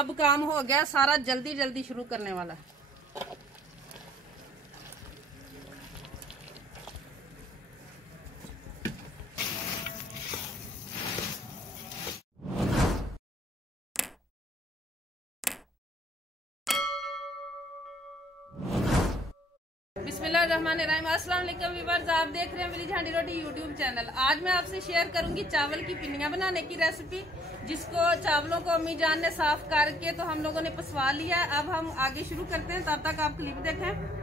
अब काम हो गया सारा, जल्दी जल्दी शुरू करने वाला। बिस्मिल्लाहिर्रहमानिर्रहीम। अस्सलाम वालेकुम व्यूअर्स, आप देख रहे हैं मेरी झांडी रोटी यूट्यूब चैनल। आज मैं आपसे शेयर करूंगी चावल की पिन्नियां बनाने की रेसिपी, जिसको चावलों को अम्मी जान ने साफ करके तो हम लोगों ने पसवा लिया है। अब हम आगे शुरू करते हैं, तब तक आप क्लिप देखें।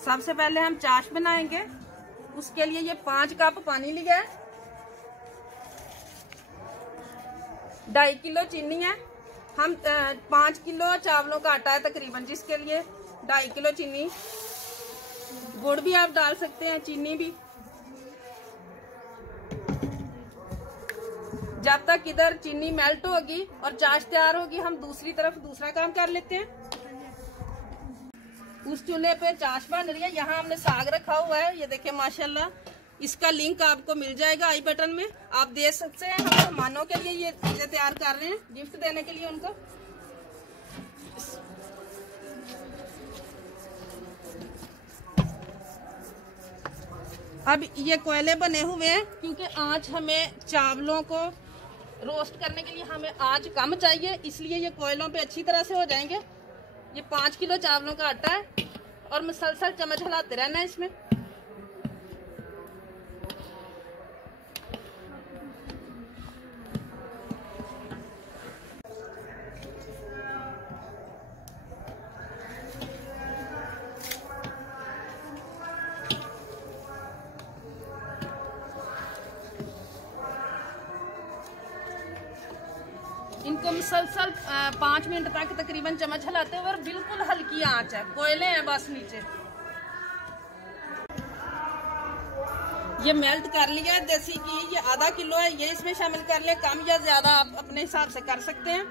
सबसे पहले हम चाश बनाएंगे। उसके लिए ये 5 कप पानी लिया है, 2.5 किलो चीनी है। हम 5 किलो चावलों का आटा है तकरीबन, जिसके लिए 2.5 किलो चीनी। गुड़ भी आप डाल सकते हैं, चीनी भी। जब तक इधर चीनी मेल्ट होगी और चाश तैयार होगी, हम दूसरी तरफ दूसरा काम कर लेते हैं। उस चूल्हे पे चाश बन रही है। यहाँ हमने साग रखा हुआ है, ये देखिए माशाल्लाह। इसका लिंक आपको मिल जाएगा आई बटन में, आप दे सकते हैं। हम मेहमानों के लिए ये चीजें तैयार कर रहे हैं, गिफ्ट देने के लिए उनको। अब ये कोयले बने हुए हैं, क्योंकि आँच हमें चावलों को रोस्ट करने के लिए हमें आँच कम चाहिए, इसलिए ये कोयलों पे अच्छी तरह से हो जाएंगे। ये 5 किलो चावलों का आटा है और मुसलसल चम्मच हिलाते रहना है इसमें। इनको मुसलसल 5 मिनट तक तकरीबन चम्मच हिलाते हुए, और बिल्कुल हल्की आंच है, कोयले हैं बस नीचे। ये मेल्ट कर लिया है देसी घी, ये आधा किलो है, ये इसमें शामिल कर लिया। कम या ज्यादा आप अपने हिसाब से कर सकते हैं।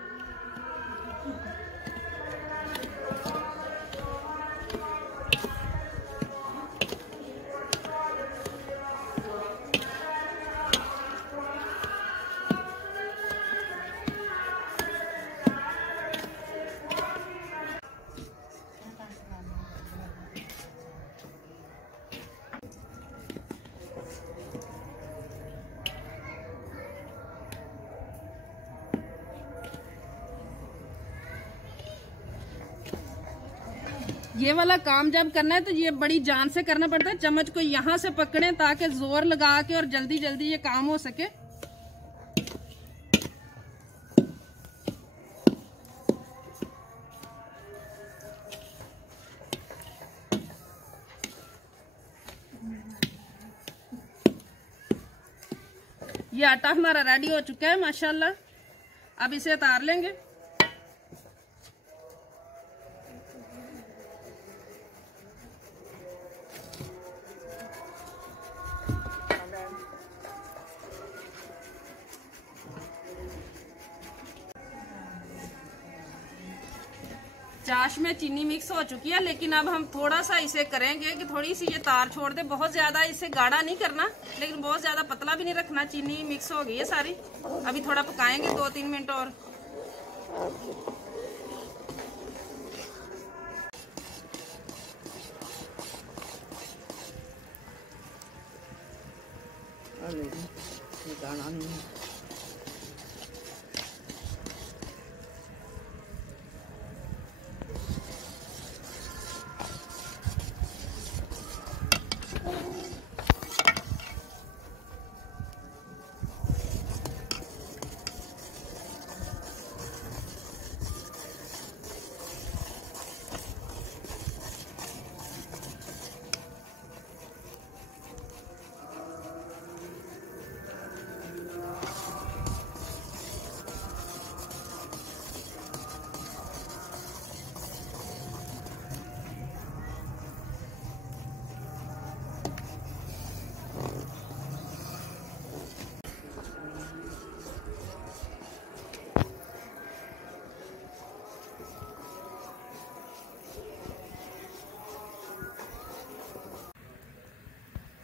ये वाला काम जब करना है तो ये बड़ी जान से करना पड़ता है। चम्मच को यहाँ से पकड़ें ताकि जोर लगा के और जल्दी जल्दी ये काम हो सके। ये आटा हमारा रेडी हो चुका है माशाल्लाह। अब इसे उतार लेंगे। चाश में चीनी मिक्स हो चुकी है, लेकिन अब हम थोड़ा सा इसे करेंगे कि थोड़ी सी ये तार छोड़ दे। बहुत ज्यादा इसे गाढ़ा नहीं करना, लेकिन बहुत ज्यादा पतला भी नहीं रखना। चीनी मिक्स हो गई है सारी। अभी थोड़ा पकाएंगे 2-3 मिनट और। दाना नहीं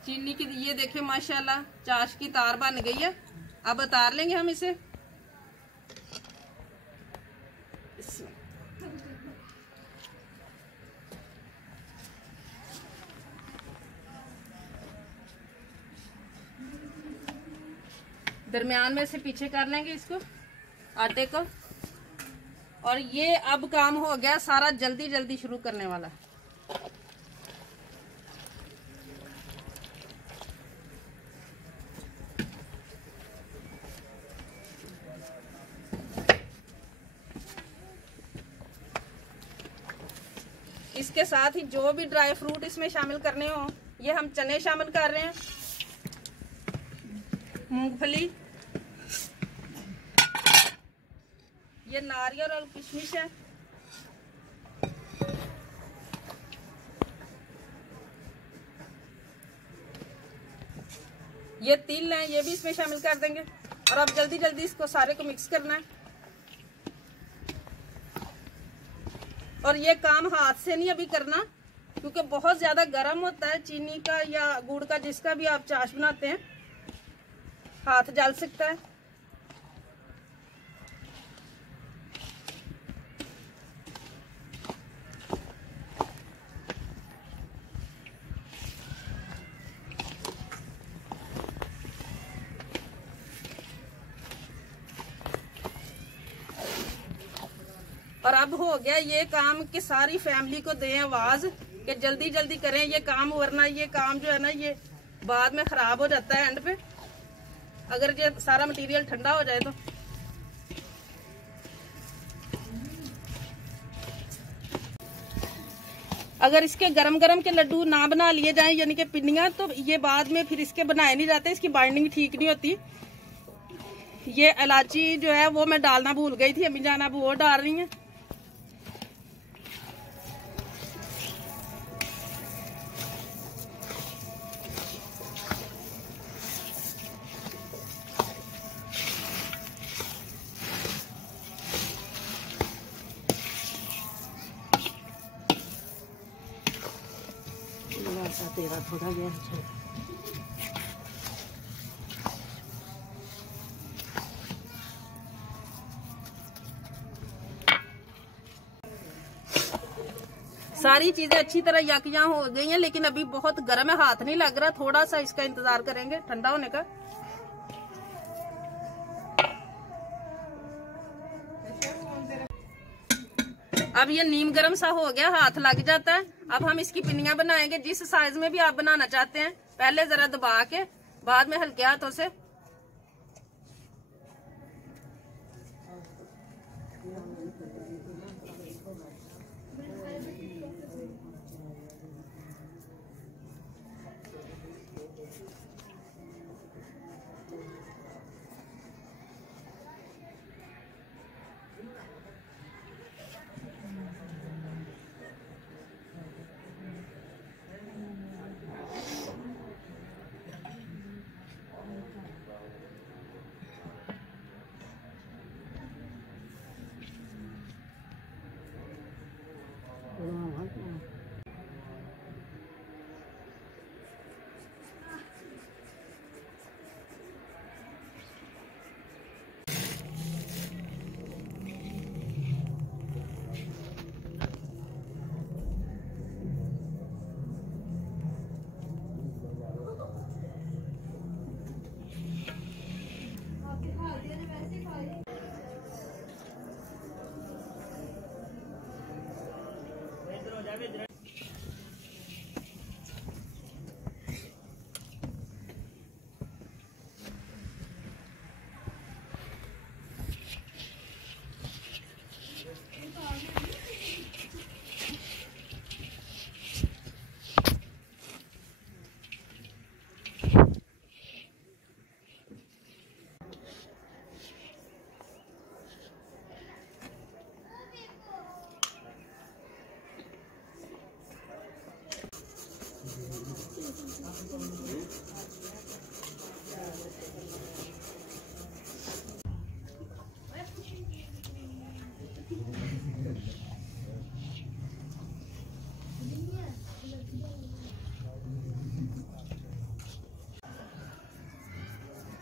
चीनी की ये देखे माशाल्लाह चाश की तार बन गई है। अब उतार लेंगे हम इसे। दरमियान में से पीछे कर लेंगे इसको, आटे को। और ये अब काम हो गया सारा जल्दी जल्दी शुरू करने वाला। इसके साथ ही जो भी ड्राई फ्रूट इसमें शामिल करने हो, ये हम चने शामिल कर रहे हैं, मूंगफली, ये नारियल और किशमिश है, ये तिल है, ये भी इसमें शामिल कर देंगे। और अब जल्दी जल्दी इसको सारे को मिक्स करना है। और ये काम हाथ से नहीं अभी करना, क्योंकि बहुत ज्यादा गर्म होता है चीनी का या गुड़ का, जिसका भी आप चाश बनाते हैं, हाथ जल सकता है। और अब हो गया ये काम कि सारी फैमिली को दें आवाज कि जल्दी जल्दी करें ये काम, वरना ये काम जो है ना ये बाद में खराब हो जाता है एंड पे, अगर ये सारा मटेरियल ठंडा हो जाए तो। अगर इसके गरम गरम के लड्डू ना बना लिए जाएं, यानी कि पिन्नियां, तो ये बाद में फिर इसके बनाए नहीं जाते, इसकी बाइंडिंग ठीक नहीं होती। ये इलायची जो है वो मैं डालना भूल गई थी, अम्मी जान अब वो डाल रही हैं। तेरा थोड़ा गया सारी चीजें अच्छी तरह यकजां हो गई हैं, लेकिन अभी बहुत गर्म है, हाथ नहीं लग रहा। थोड़ा सा इसका इंतजार करेंगे ठंडा होने का। अब ये नीम गरम सा हो गया, हाथ लग जाता है। अब हम इसकी पिन्नियां बनाएंगे जिस साइज में भी आप बनाना चाहते हैं। पहले जरा दबा के, बाद में हल्के हाथों से।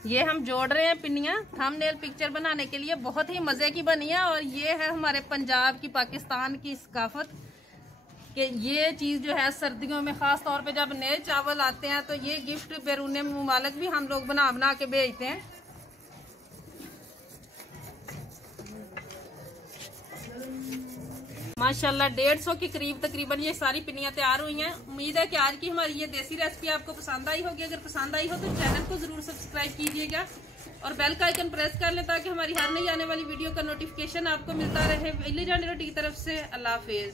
ये हम जोड़ रहे हैं पिन्नियां थंबनेल पिक्चर बनाने के लिए। बहुत ही मजे की बनी है। और ये है हमारे पंजाब की, पाकिस्तान की सकाफत कि ये चीज जो है सर्दियों में खास तौर पे जब नए चावल आते हैं तो ये गिफ्ट बैरून मुमालिक भी हम लोग बना बना के भेजते हैं। माशाल्लाह 150 के करीब तकरीबन ये सारी पिन्नियां तैयार हुई हैं। उम्मीद है कि आज की हमारी ये देसी रेसिपी आपको पसंद आई होगी। अगर पसंद आई हो तो चैनल को जरूर सब्सक्राइब कीजिएगा और बेल का आइकन प्रेस कर लें ताकि हमारी हर नई आने वाली वीडियो का नोटिफिकेशन आपको मिलता रहे। विली झांडी रोटी की तरफ से अल्लाह हाफिज।